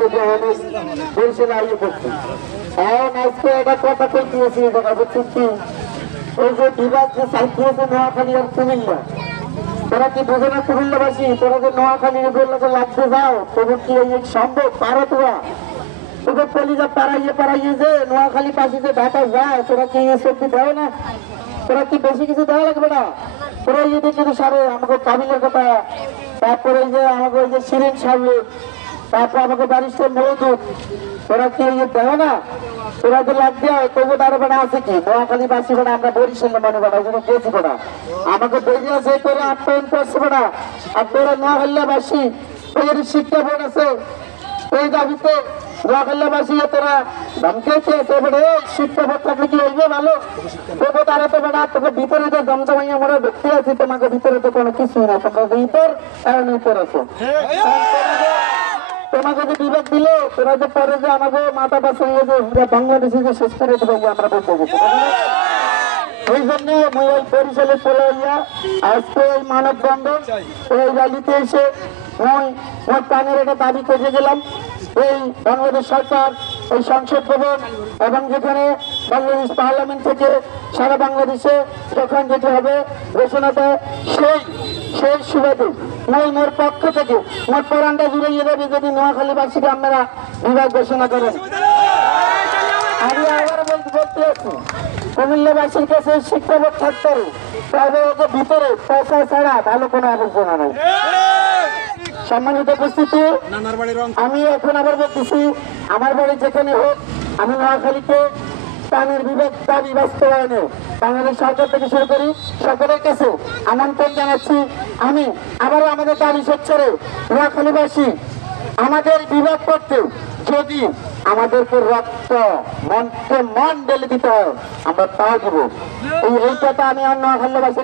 থেকে অনেক বরিশালে আইয়ে পড়ছে। এখন আজকে এটা কথা কইতেছি দেখা যাচ্ছে কি এই যে বিভাগ যে সাইড দিয়েছে নোয়াখালী আর কুমিল্লা, তোরা কি বোঝে না কুমিল্লাবাসী? তোরা যে নোয়াখালীর বললে লাগতে যাও, তবু কি এই সম্ভব? পারো তোরা? তোদের কলিজা পাড়াইয়ে যে নোয়াখালী পাশে যে ঢাকা যায়, তোরা কি সত্যি দেও না? তোরা কি বেশি কিছু দেওয়া লাগবে না? তোরা এই যে কিন্তু সারে আমাকে কাবিলের কথা, তারপরে যে আমাকে ওই যে শিরিন সাহেব, তারপর আমাকে ব্যারিস্টার মৌদুদ, তোরা কি এই দেও না? তোরা তো লাগ দেওয়া তবু তার বেড়া আছে কি? নোয়াখালী বাসী বেড়া আমরা বরিশাল মানে বেড়া ওই জন্য গেছি বেড়া, আমাকে বেরিয়ে আছে তোরা আপ্যায়ন করছে বেড়া। আর তোরা নোয়াখালীবাসী ওই শিক্ষা বোর্ড আছে, এই দাবিতে নোয়াখালীবাসী তোরা ধমকে চেয়েছে বেড়ে শিক্ষা বোর্ড থাকলে কি হইবে ভালো? তবু তারা তো বেড়া তোকে ভিতরে তো জমজমাইয়া মনে ব্যক্তি আছে, তোমাকে ভিতরে তো কোনো কিছুই না, তোমরা ভিতর কারণ ভিতর আছো। তোমাকে যে বিবেক দিলে তোরা যে পরে যে আমাকে মাথা পাশে যে বাংলাদেশে যে শেষ করে দেবে আমরা বলতে গেছি। এই জন্য ওই বরিশালে চলে হইয়া আজকে এই মানববন্ধন এই র্যালিতে এসে ওই প্রাণের একটা দাবি করে গেলাম। এই বাংলাদেশ সরকার এই সংসদ ভবন এবং যেখানে বাংলাদেশ পার্লামেন্ট থেকে সারা বাংলাদেশে যখন যেতে হবে ঘোষণা দেয়, সেই সুবাদে মোর পক্ষ থেকে মোর পরানটা জুড়ে যাবে যদি নোয়াখালীবাসীকে আপনারা বিভাগ ঘোষণা করেন। আমি আবার বলতে আছি কুমিল্লাবাসীর কাছে শিক্ষা বোর্ড থাকতে হবে, তবে ওকে ভিতরে পয়সা ছাড়া ভালো কোনো আলোচনা নেই। সম্মানিত উপস্থিতি, আমি এখন আবার বলতেছি আমার বাড়ি যেখানে হোক, আমি নোয়াখালীকে প্রাণের বিভাগ দাবি বাস্তবায়নে বাংলাদেশ সরকার থেকে শুরু করি সকলের কাছে আমন্ত্রণ জানাচ্ছি। আমি আবারও আমাদের দাবি সচ্ছরে নোয়াখালীবাসী আমাদের বিভাগ করতে যদি আমাদেরকে রক্ত মন ঢেলে দিতে হয় আমরা তাও দিব। এই কথা আমি আর নোয়াখালীবাসী